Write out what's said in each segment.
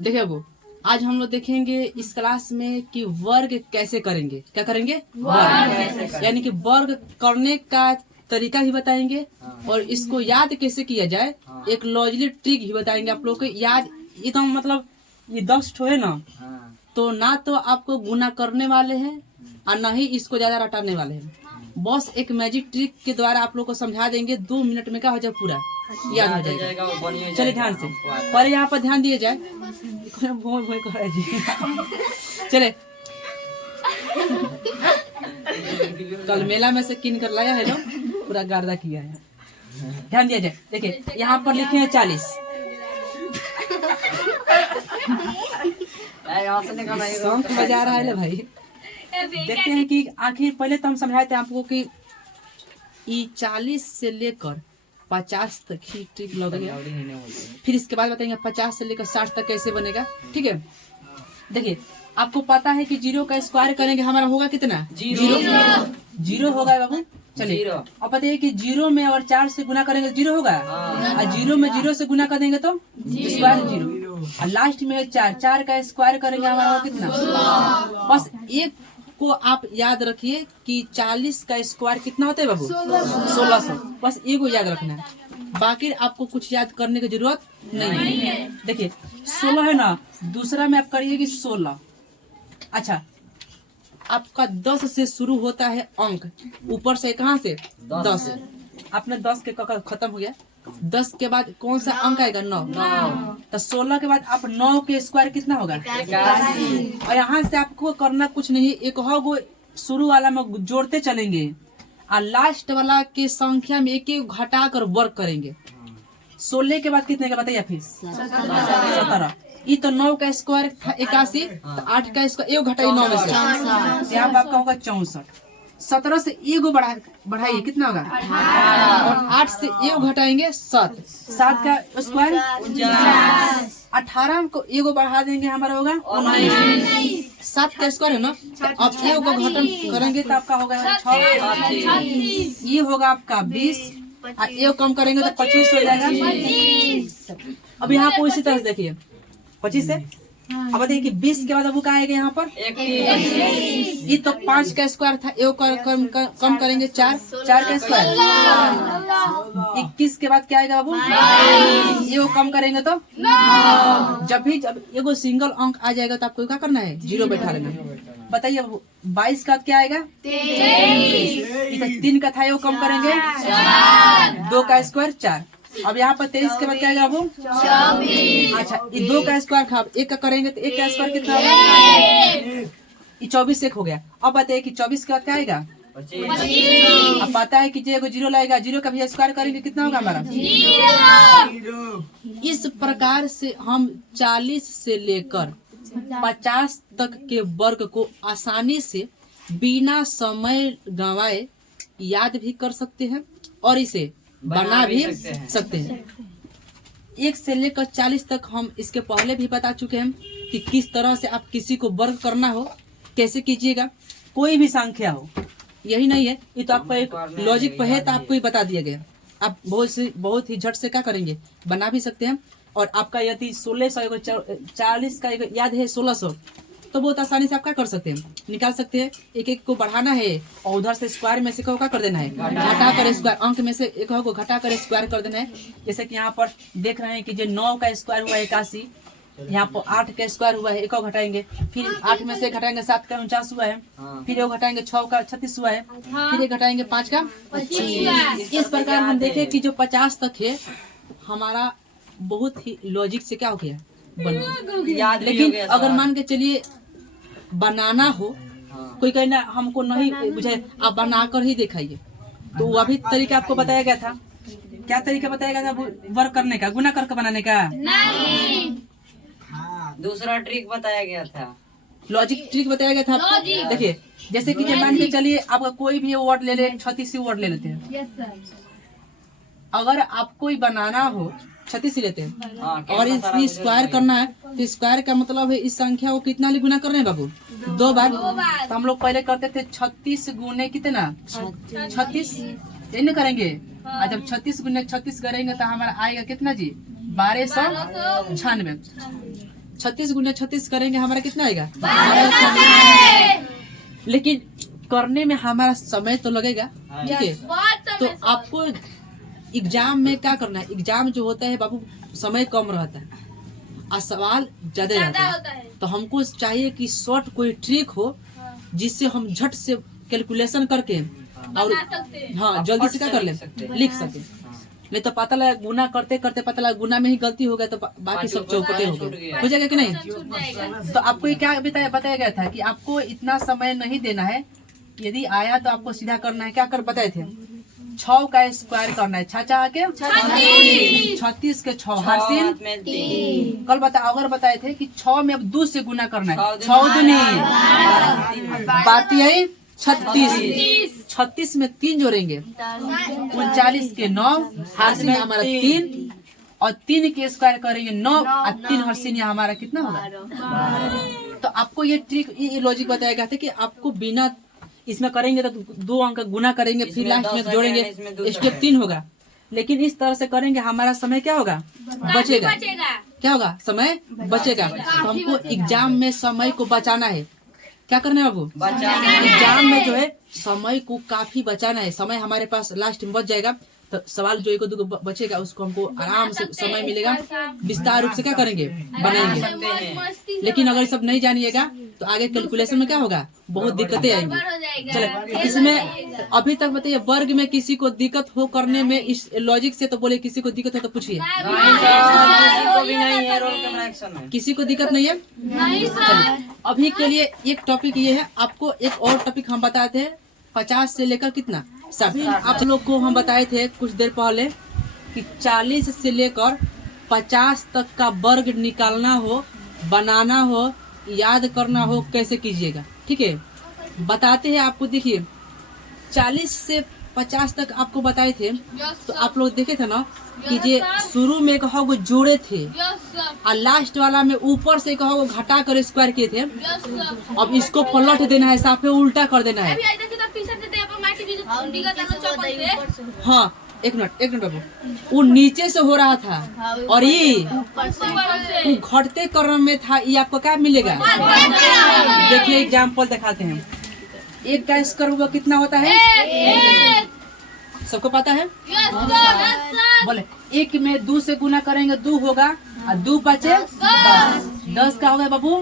देखिए बाबू, आज हम लोग देखेंगे इस क्लास में कि वर्ग कैसे करेंगे। क्या करेंगे? वर्ग, यानी कि वर्ग करने का तरीका भी बताएंगे और इसको याद कैसे किया जाए, एक लॉजिकल ट्रिक भी बताएंगे आप लोग को। याद एकदम मतलब ये 10 ठो है ना, तो ना तो आपको गुना करने वाले हैं और ना ही इसको ज्यादा रटाने वाले हैं। बस एक मैजिक ट्रिक के द्वारा आप लोग को समझा देंगे, 2 मिनट में क्या हो जाए, पूरा याद हो जाएगा। चलिए ध्यान से, पर यहाँ पर ध्यान दिए जाए। भोय भोय कर जी। चले, कल मेला में से किन कर लाया है लोग, पूरा गार्दा किया है। ध्यान दिया जाए। देखिए यहाँ पर लिखे हैं 40। शंख बजा रहा है भाई। देखते हैं कि आखिर पहले तो हम समझाए थे आपको कि ये 40 से लेकर 50 तक ही ट्रिक लगेगा। फिर इसके बाद बताएंगे 50 से लेकर 60 तक कैसे बनेगा। ठीक है, देखिए आपको पता है कि 0 का स्क्वायर करेंगे हमारा होगा कितना? 0 होगा बाबू। चलिए अब बताइए कि 0 में और 4 से गुना करेंगे 0 होगा, और 0 में 0 से गुना कर देंगे तो स्क्वायर 0, और लास्ट में है 4 का स्क्वायर करेंगे हमारा होगा कितना? बस एक को आप याद रखिए कि 40 का स्क्वायर कितना होता है बाबू? 1600। बस एक को याद रखना है, बाकी आपको कुछ याद करने की जरूरत नहीं है। देखिए 16 है ना, दूसरा में आप करिएगी 16। अच्छा, आपका 10 से शुरू होता है अंक, ऊपर से कहाँ से? 10। आपने 10 के खत्म हो गया। 10 के बाद कौन सा अंक आएगा? 9। तो 16 के बाद आप 9 के स्क्वायर कितना होगा? 81। और यहाँ से आपको करना कुछ नहीं, एक हो शुरू वाला में जोड़ते चलेंगे और लास्ट वाला के संख्या में एक घटा कर वर्ग करेंगे। 16 के बाद कितने का बताइए? फिर 17। ये तो 9 का स्क्वायर था 81, तो 8 का स्क्वायर एक घटाइए 9 में से, यहाँ आपका होगा 64। 17 से एगो बढ़ाइए कितना होगा? 18। और 8 से एगो घटाएंगे 7। 7 का स्क्वायर 18 को एगो बढ़ा देंगे हमारा होगा 19। 7 का स्क्वायर है ना, तो अब एगो को घटन करेंगे तो आपका होगा 6। ये होगा आपका 20, और एगो कम करेंगे तो 25 हो जाएगा। अब यहाँ पर इसी तरह से देखिए 25 से अब बताइए कि 20 के बाद अब क्या आएगा यहाँ पर? 21। ये तो 5 का स्क्वायर था, एक कम करेंगे 4 का स्क्वायर। 21 के बाद क्या आएगा बाबू? ये कम करेंगे तो जब एगो सिंगल अंक आ जाएगा तो आपको क्या करना है? 0 बैठा लेना। बताइए 22 का क्या आएगा? 3 का था, ये कम करेंगे 2 का स्क्वायर 4। अब यहाँ पर 23 के बाद क्या आएगा बाबू? 24। अच्छा, ये 2 का स्क्वायर था, 1 का करेंगे तो 1 का स्क्वायर कितना होगा? ये 24 एक हो गया। अब बताइए कि 24 के बाद क्या आएगा? 25। अब पता है कि जो 0 लाएगा, 0 का भी स्क्वायर करेंगे कितना होगा हमारा? 0। इस प्रकार से हम 40 से लेकर 50 तक के वर्ग को आसानी से बिना समय गंवाए याद भी कर सकते हैं और इसे बना भी सकते हैं। 1 से लेकर 40 तक हम इसके पहले भी बता चुके हैं कि किस तरह से आप किसी को वर्ग करना हो कैसे कीजिएगा। कोई भी संख्या हो, यही नहीं है, ये तो आपका एक लॉजिक पे है, तो आपको ही बता दिया गया। आप बहुत ही झट से क्या करेंगे, बना भी सकते हैं। और आपका यदि 1600 40 का याद है 1600, तो बहुत आसानी से आप क्या कर सकते हैं, निकाल सकते हैं। एक एक को बढ़ाना है और उधर से स्क्वायर में से क्या कर देना है? घटा कर स्क्वायर, अंक में से एक को घटा कर स्क्वायर कर देना है। जैसे कि यहाँ पर देख रहे हैं कि जो 9 का स्क्वायर हुआ 81, यहाँ पर 8 का स्क्वायर हुआ है, एक को घटाएंगे, फिर 8 में से घटाएंगे 7 का 49 हुआ है, फिर एक घटाएंगे 6 का 36 हुआ है, फिर एक घटाएंगे 5 का 25। इस प्रकार हम देखें कि जो 50 तक है हमारा बहुत ही लॉजिक से क्या हो गया, बन। लेकिन अगर मान के चलिए बनाना हो, कोई कहना हमको नहीं बुझे, आप बनाकर ही दिखाइए, तो वह भी तरीका आपको बताया गया था। क्या तरीका बताया गया था वर्क करने का? गुना करके बनाने का नहीं, दूसरा ट्रिक बताया गया था, लॉजिक ट्रिक बताया गया था। देखिए जैसे कि मान के चलिए आपका कोई भी वर्ड ले ले, 36 वर्ड ले लेते हैं। अगर आपको ही बनाना हो 36 लेते हैं और इसमें स्क्वायर करना है, तो स्क्वायर का मतलब है इस संख्या को कितना गुना कर रहे हैं बाबू? 2 बार। तो हम लोग पहले करते थे 36 गुने कितना? 36, यही नहीं करेंगे। और जब 36 गुने 36 करेंगे तो हमारा आएगा कितना जी? 1296। 36 गुना 36 करेंगे हमारा कितना आएगा? लेकिन करने में हमारा समय तो लगेगा, ठीक है। तो आपको एग्जाम में क्या करना है, एग्जाम जो होता है बाबू समय कम रहता है और सवाल ज्यादा रहता है। तो हमको चाहिए कि शॉर्ट कोई ट्रिक हो जिससे हम झट से कैलकुलेशन करके और हाँ जल्दी से क्या कर ले, लिख सके। नहीं तो पता लगा गुना करते करते पता लगा गुना में ही गलती हो गया तो बाकी सब चौपटे हो गए, हो जाएगा कि नहीं? तो आपको ये क्या बताया गया था कि आपको इतना समय नहीं देना है, यदि आया तो आपको सीधा करना है। क्या कर बताए थे? 6 का स्क्वायर करना है, 6 के 36 के 6 हासिल कल अगर बताए थे कि 6 में अब 2 से गुना करना है, 6 दूनी बात यही 36 में 3 जोड़ेंगे 39 के 9 हासिल हमारा 3 और 3 के स्क्वायर करेंगे 9 और 3 हर्षिन हमारा कितना होगा? तो आपको ये ट्रिक ये लॉजिक बताया गया था कि आपको बिना इसमें करेंगे तो 2 अंक गुना करेंगे फिर लास्ट में जोड़ेंगे, स्टेप 3 होगा। लेकिन इस तरह से करेंगे हमारा समय क्या होगा? बचेगा। क्या होगा? समय बचेगा। तो हमको एग्जाम में समय को बचाना है। क्या करना है बाबू? एग्जाम में जो है समय को काफी बचाना है। समय हमारे पास लास्ट में बच जाएगा तो सवाल जो 1-2 बचेगा उसको हमको आराम से समय मिलेगा, विस्तार रूप से क्या करेंगे? बनाएंगे। लेकिन अगर सब नहीं जानिएगा तो आगे कैलकुलेशन में क्या होगा? बहुत दिक्कतें आएंगी। चलो इसमें अभी तक बताइए वर्ग में किसी को दिक्कत हो करने में इस लॉजिक से? तो बोले किसी को दिक्कत हो तो पूछिए। किसी को दिक्कत नहीं है? अभी के लिए एक टॉपिक ये है, आपको एक और टॉपिक हम बताए थे 50 से लेकर कितना 60। आप लोग को हम बताए थे कुछ देर पहले कि 40 से लेकर 50 तक का वर्ग निकालना हो, बनाना हो, याद करना हो, कैसे कीजिएगा, ठीक है। बताते हैं आपको। देखिए 40 से 50 तक आपको बताए थे तो आप लोग देखे थे ना कि जे शुरू में कहो वो जोड़े थे और लास्ट वाला में ऊपर से कहो वो घटा कर स्क्वायर किए थे। अब इसको पलट देना है, साफे उल्टा कर देना है। हाँ एक मिनट बाबू, वो नीचे से हो रहा था और ये वो घटते क्रम में था। ये आपको क्या मिलेगा? देखिए एग्जाम्पल दिखाते हैं। 1 का स्क्वायर हुआ कितना होता है? सबको पता है? बोले 1 में 2 से गुना करेंगे 2 होगा और 2 बचे 10 का होगा बाबू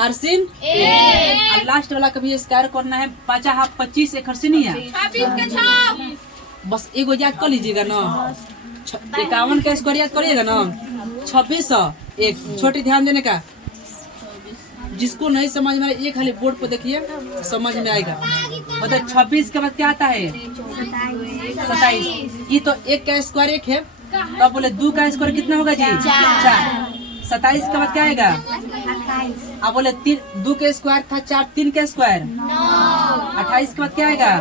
हर्षिन। और लास्ट वाला कभी स्क्वायर करना है 25 एक हर्षिन है। बस एगो याद कर लीजिएगा ना, 51 का स्क्वायर याद करिएगा ना, 26 एक छोटी ध्यान देने का। जिसको नहीं समझ में एक खाली बोर्ड पर देखिए समझ में आएगा। मतलब 26 के बाद क्या आता है? 27। ये तो 1 का स्क्वायर 1 है, तो बोले 2 का स्क्वायर कितना होगा जी? 4। 27 के बाद क्या आएगा? अब बोले 2 के स्क्वायर था 4, 3 का स्क्वायर 28 के बाद क्या आएगा?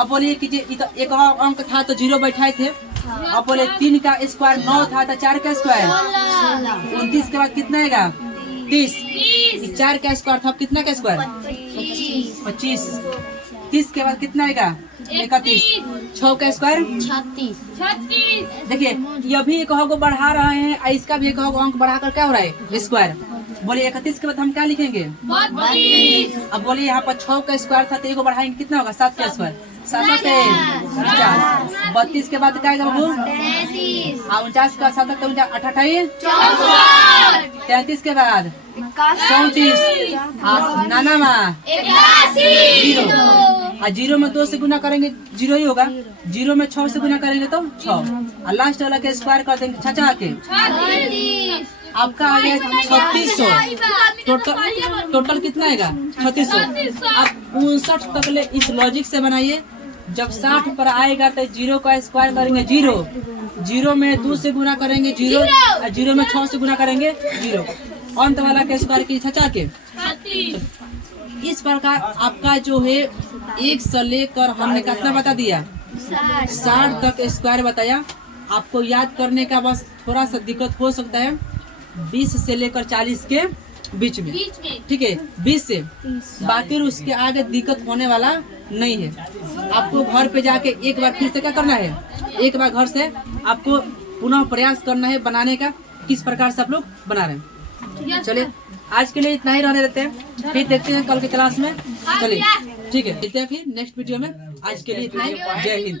अब बोलिए कि ये तो एक अंक था तो 0 बैठाए थे। अब बोले 3 का स्क्वायर 9 था तो 4 का स्क्वायर 29 के बाद कितना आएगा? 30। 4 का स्क्वायर था कितना का स्क्वायर? 25। 30 के बाद कितना आएगा? 31। 6 का स्क्वायर 36। देखिए ये भी एक अंक बढ़ा रहे हैं, इसका भी एक अंक बढ़ाकर क्या हो रहा है? स्क्वायर। बोलिए 31 के बाद हम क्या लिखेंगे? 32। अब बोलिए यहाँ पर 6 का स्क्वायर था तो एक बढ़ाएंगे कितना होगा? 7 का स्क्वायर 7 के 50। 32 के बाद क्या आएगा बाबू? 49 का 7 का 28 33 के बाद 34 नानामा 0 में 2 से गुना करेंगे 0 ही होगा। 0 में 6 से गुना करेंगे तो 6 और लास्ट वाला के स्क्वायर कर देंगे 6 के। आपका आ गया 3600। टोटल कितना आएगा? 3600। आप 59 तक ले इस लॉजिक से बनाइए। जब 60 पर आएगा तो 0 का स्क्वायर करेंगे 0। 0 में 2 से गुना करेंगे 0 और 0 में 6 से गुना करेंगे 0। अंत वाला के स्क्वायर की 6 के। इस प्रकार आपका जो है 1 से लेकर हमने कितना बता दिया? 60 तक स्क्वायर बताया। आपको याद करने का बस थोड़ा सा दिक्कत हो सकता है 20 से लेकर 40 के बीच में, ठीक है 20 से। बाकी उसके आगे दिक्कत होने वाला नहीं है। आपको घर पे जाके एक बार फिर से क्या करना है? एक बार घर से आपको पुनः प्रयास करना है बनाने का। किस प्रकार से आप लोग बना रहे हैं। चलिए आज के लिए इतना ही रहने देते हैं, फिर देखते हैं कल के क्लास में। चलिए ठीक है, मिलते हैं फिर नेक्स्ट वीडियो में। आज के लिए इतना ही। जय हिंद।